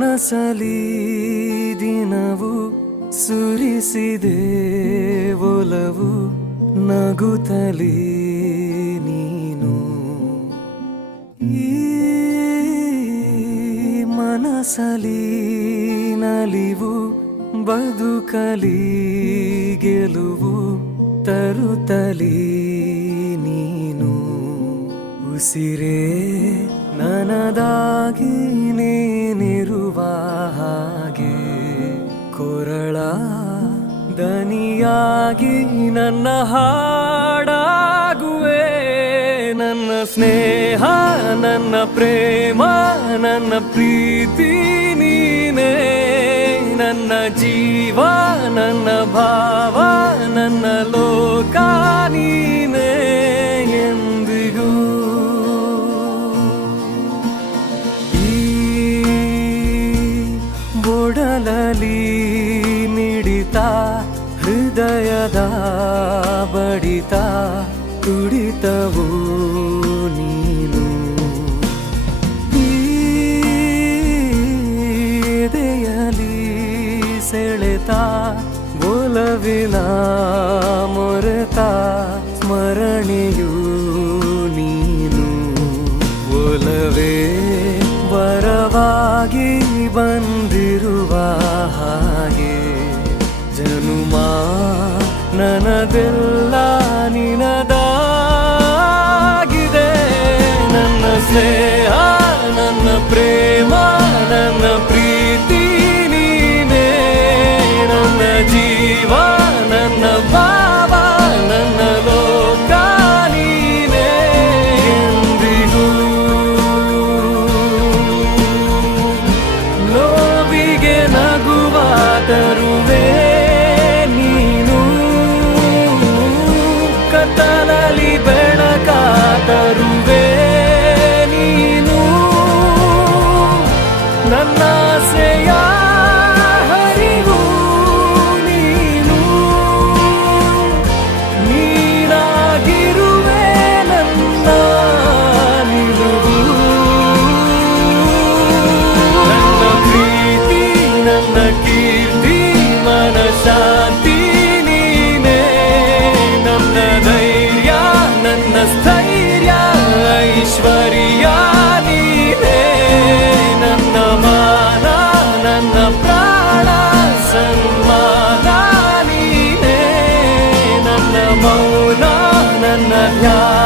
ಮನಸಲಿ ದಿನವು ಸುರಿಸಿದೆ ಒಲವು ನಗುತ್ತಲೇ ನೀನು ಈ ಮನಸಲಿ ನಲಿವು ಬದುಕಲಿ ಗೆಲುವು ತರುತ್ತಲೇ ನೀನು ಉಸಿರೇ ನನದಾಗಿ ನೀನಿರುವ ಹಾಗೆ ಕೊರಳ ದನಿಯಾಗಿ ನನ್ನ ಹಾಡಾಗುವೆ ನನ್ನ ಸ್ನೇಹ ನನ್ನ ಪ್ರೇಮ ನನ್ನ ಪ್ರೀತಿ ನೀನೇ ನನ್ನ ಜೀವ ನನ್ನ ಭಾವ ನನ್ನ ಲೋಕ ನೀನೇ ಎಂದಿಗೂ ಒಡಲಲಿ ಮಿಡಿತ ಹೃದಯದ ಬಡಿತ ತುಡಿತವು ನೀನು ಎದೆಯಲಿ ಸೆಳೆತ ಒಲವಿನ ಮೊರೆತ ಸ್ಮರಣೆಯು ನೀನು ಒಲವೇ ವರವಾಗಿ ಬಂದಿರುವ ಹಾಗೆ ಜನುಮ ನನದೆಲ್ಲ ನಿನದಾಗಿದೆ ನನ್ನ ಸ್ನೇಹ ನನ್ನ ಪ್ರೇಮ ನನ್ನ ಪ್ರೀತಿ ನೀನೇ ನನ್ನ ಜೀವ ನನ್ನ ಭಾವ ನನ್ನ ಲೋಕ ನೀನೇ ಎಂದಿಗೂ ನೋವಿಗೆ ನಗುವ ತರುವೆ ನೀನು ಕತ್ತಲಲ್ಲಿ ಬೆಳಕ ತರುವೆ ನೀನು ನನ್ನ ಆಸೆಯ ಹರಿವು ನೀನು ನೀನಾಗಿರುವೆ ನನ್ನ ನಿಲುವು ನನ್ನ ಪ್ರೀತಿ ನನ್ನ ಕೀರ್ತಿ ಮನ ಶಾಂತಿ ನೀನೇ ನನ್ನ ಧೈರ್ಯ ನನ್ನ ಸ್ಥೈರ್ಯ ಐಶ್ವರ್ಯ ನೀನೇ ನನ್ನ ಮಾನ ನನ್ನ ಪ್ರಾಣ ಸನ್ಮಾನ ನೀನೇ ನನ್ನ ಮೌನ ನನ್ನ ಧ್ಯಾನ